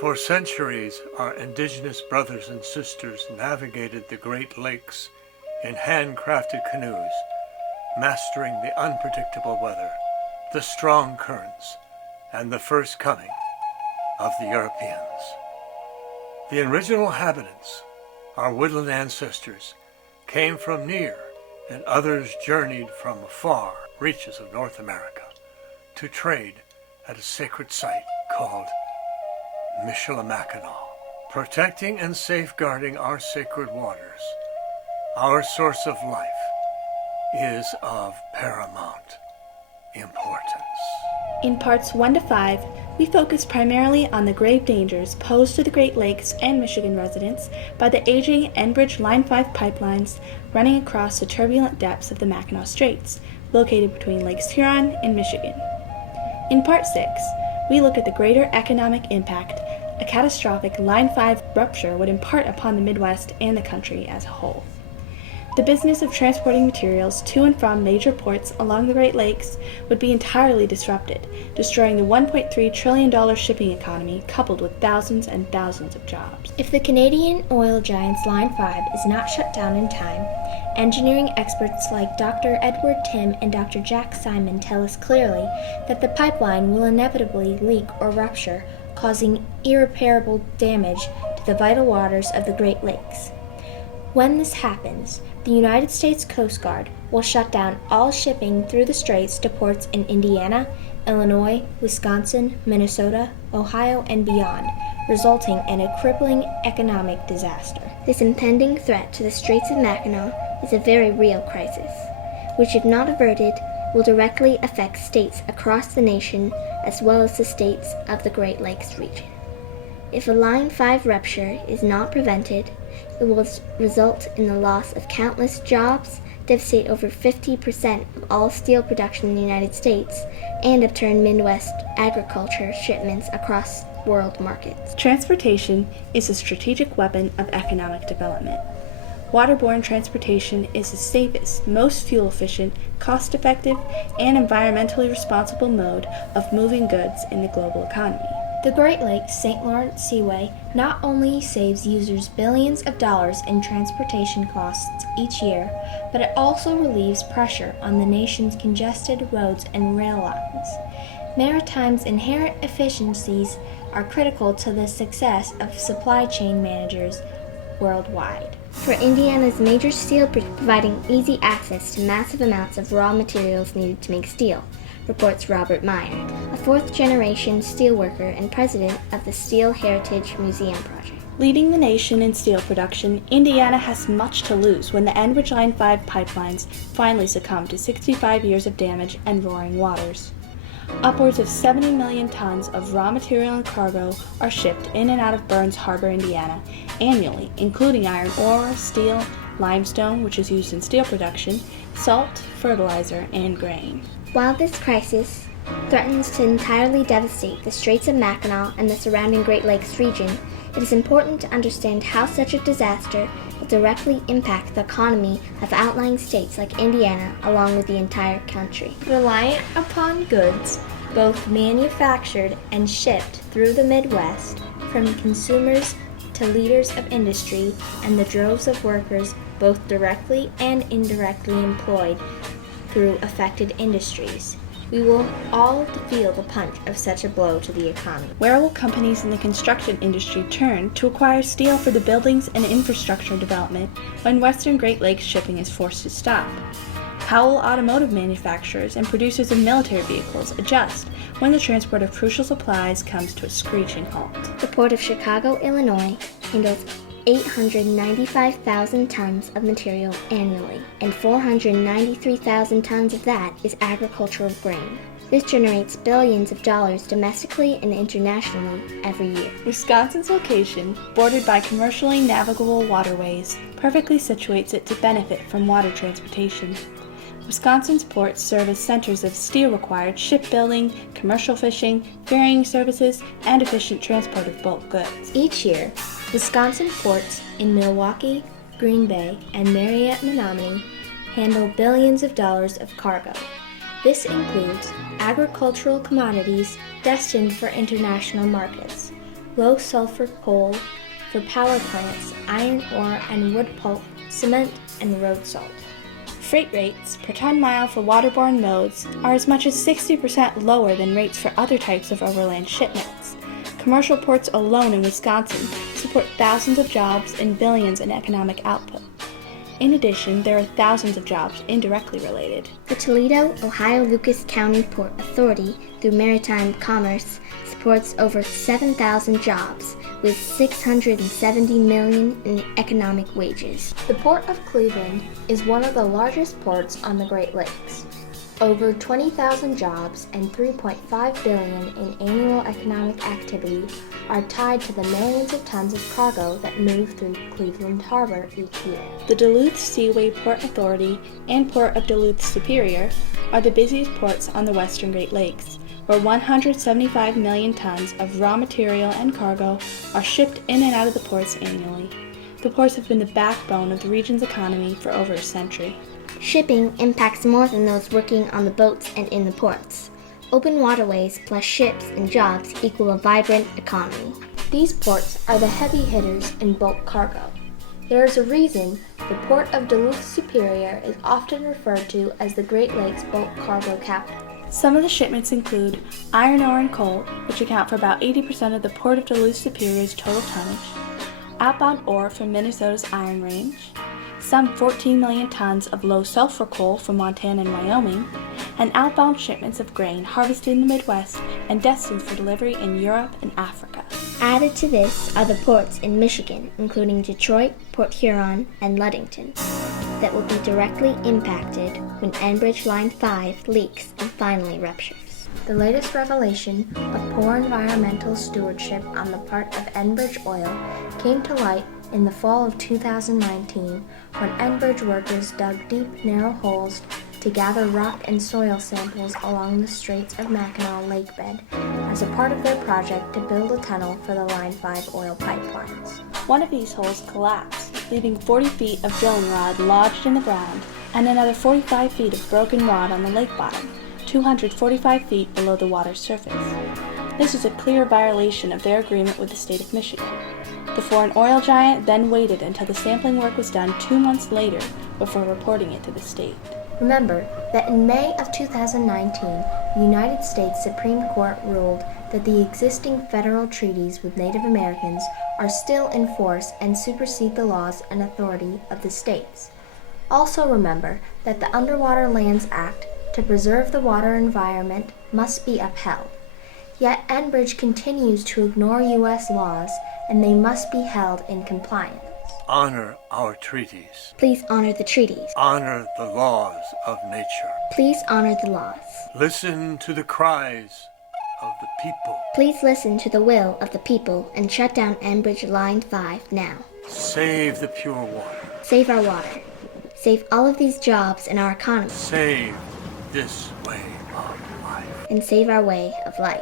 For centuries, our Indigenous brothers and sisters navigated the Great Lakes in handcrafted canoes, mastering the unpredictable weather, the strong currents, and the first coming of the Europeans. The original inhabitants, our woodland ancestors, came from near, and others journeyed from far reaches of North America to trade at a sacred site called Michilimackinac. Protecting and safeguarding our sacred waters, our source of life, is of paramount importance. In parts 1 to 5, we focus primarily on the grave dangers posed to the Great Lakes and Michigan residents by the aging Enbridge Line 5 pipelines running across the turbulent depths of the Mackinac Straits, located between Lakes Huron and Michigan. In Part 6, we look at the greater economic impact a catastrophic Line 5 rupture would impart upon the Midwest and the country as a whole. The business of transporting materials to and from major ports along the Great Lakes would be entirely disrupted, destroying the $1.3 trillion shipping economy coupled with thousands and thousands of jobs. If the Canadian oil giant's Line 5 is not shut down in time, engineering experts like Dr. Edward Tim and Dr. Jack Simon tell us clearly that the pipeline will inevitably leak or rupture, causing irreparable damage to the vital waters of the Great Lakes. When this happens, the United States Coast Guard will shut down all shipping through the straits to ports in Indiana, Illinois, Wisconsin, Minnesota, Ohio, and beyond, resulting in a crippling economic disaster. This impending threat to the Straits of Mackinac is a very real crisis, which, if not averted, will directly affect states across the nation as well as the states of the Great Lakes region. If a Line 5 rupture is not prevented, it will result in the loss of countless jobs, devastate over 50% of all steel production in the United States, and upturn Midwest agriculture shipments across world markets. Transportation is a strategic weapon of economic development. Waterborne transportation is the safest, most fuel-efficient, cost-effective, and environmentally responsible mode of moving goods in the global economy. The Great Lakes-St. Lawrence Seaway not only saves users billions of dollars in transportation costs each year, but it also relieves pressure on the nation's congested roads and rail lines. Maritime's inherent efficiencies are critical to the success of supply chain managers worldwide. For Indiana's major steel providing easy access to massive amounts of raw materials needed to make steel, reports Robert Meyer, a fourth-generation steelworker and president of the Steel Heritage Museum Project. Leading the nation in steel production, Indiana has much to lose when the Enbridge Line 5 pipelines finally succumb to 65 years of damage and roaring waters. Upwards of 70 million tons of raw material and cargo are shipped in and out of Burns Harbor, Indiana, annually, including iron ore, steel, limestone, which is used in steel production, salt, fertilizer, and grain. While this crisis threatens to entirely devastate the Straits of Mackinac and the surrounding Great Lakes region, it is important to understand how such a disaster will directly impact the economy of outlying states like Indiana, along with the entire country. Reliant upon goods, both manufactured and shipped through the Midwest, from consumers to leaders of industry and the droves of workers both directly and indirectly employed through affected industries, we will all feel the punch of such a blow to the economy. Where will companies in the construction industry turn to acquire steel for the buildings and infrastructure development when Western Great Lakes shipping is forced to stop? How will automotive manufacturers and producers of military vehicles adjust when the transport of crucial supplies comes to a screeching halt? The Port of Chicago, Illinois, handles 895,000 tons of material annually, and 493,000 tons of that is agricultural grain. This generates billions of dollars domestically and internationally every year. Wisconsin's location, bordered by commercially navigable waterways, perfectly situates it to benefit from water transportation. Wisconsin's ports serve as centers of steel-required shipbuilding, commercial fishing, ferrying services, and efficient transport of bulk goods. Each year, Wisconsin ports in Milwaukee, Green Bay, and Marietta, Menominee handle billions of dollars of cargo. This includes agricultural commodities destined for international markets, low sulfur coal for power plants, iron ore and wood pulp, cement, and road salt. Freight rates per ton-mile for waterborne modes are as much as 60% lower than rates for other types of overland shipments. Commercial ports alone in Wisconsin support thousands of jobs and billions in economic output. In addition, there are thousands of jobs indirectly related. The Toledo, Ohio-Lucas County Port Authority, through maritime commerce, supports over 7,000 jobs, with $670 million in economic wages. The Port of Cleveland is one of the largest ports on the Great Lakes. Over 20,000 jobs and $3.5 billion in annual economic activity are tied to the millions of tons of cargo that move through Cleveland Harbor each year. The Duluth Seaway Port Authority and Port of Duluth Superior are the busiest ports on the western Great Lakes, where 175 million tons of raw material and cargo are shipped in and out of the ports annually. The ports have been the backbone of the region's economy for over a century. Shipping impacts more than those working on the boats and in the ports. Open waterways plus ships and jobs equal a vibrant economy. These ports are the heavy hitters in bulk cargo. There is a reason the Port of Duluth Superior is often referred to as the Great Lakes bulk cargo capital. Some of the shipments include iron ore and coal, which account for about 80% of the Port of Duluth Superior's total tonnage, outbound ore from Minnesota's Iron Range, some 14 million tons of low sulfur coal from Montana and Wyoming, and outbound shipments of grain harvested in the Midwest and destined for delivery in Europe and Africa. Added to this are the ports in Michigan, including Detroit, Port Huron, and Ludington, that will be directly impacted when Enbridge Line 5 leaks and finally ruptures. The latest revelation of poor environmental stewardship on the part of Enbridge Oil came to light in the fall of 2019 when Enbridge workers dug deep, narrow holes to gather rock and soil samples along the Straits of Mackinac lakebed as a part of their project to build a tunnel for the Line 5 oil pipelines. One of these holes collapsed, leaving 40 feet of drilling rod lodged in the ground and another 45 feet of broken rod on the lake bottom, 245 feet below the water's surface. This was a clear violation of their agreement with the state of Michigan. The foreign oil giant then waited until the sampling work was done 2 months later before reporting it to the state. Remember that in May of 2019, the United States Supreme Court ruled that the existing federal treaties with Native Americans are still in force and supersede the laws and authority of the states. Also remember that the Underwater Lands Act to preserve the water environment must be upheld. Yet Enbridge continues to ignore U.S. laws, and they must be held in compliance. Honor our treaties. Please honor the treaties. Honor the laws of nature. Please honor the laws. Listen to the cries of the people. Please listen to the will of the people and shut down Enbridge Line 5 now. Save the pure water. Save our water. Save all of these jobs in our economy. Save this way of life. And save our way of life.